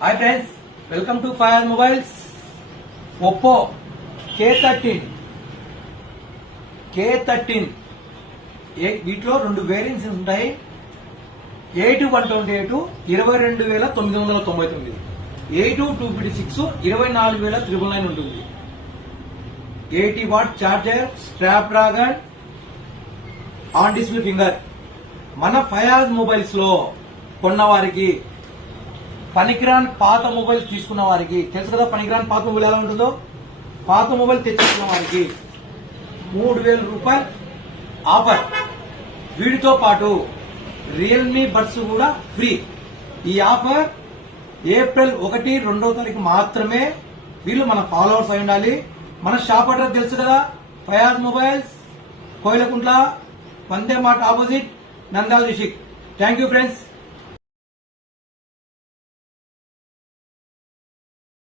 Hi friends, welcome to fire mobiles. Oppo K13 వీటిలో రెండు variants ఉంటాయి. A2128 22,999, A2256 24,999 ఉంటుంది. 80 what charger, strap dragon, on display finger. మన Fayaz mobiles లో కొన్న వారికి, పనికిరాని పాత మొబైల్ తీసుకున్న వారికి తెలుసు కదా, పనికిరాని పాత మొబైల్ ఎలా ఉంటుందో. పాత మొబైల్ తెచ్చుకున్న వారికి 3,000 రూపాయలు ఆఫర్. వీటితో పాటు రియల్మీ బడ్స్ కూడా ఫ్రీ. ఈ ఆఫర్ ఏప్రిల్ 1, 2వ తారీఖు మాత్రమే. వీళ్ళు మన ఫాలోవర్స్ అయి ఉండాలి. మన షాప్ అడ్రస్ తెలుసు కదా, Fayaz mobiles, Koilakuntla, Vande mart opposite, Nandyal district. Thank you friends.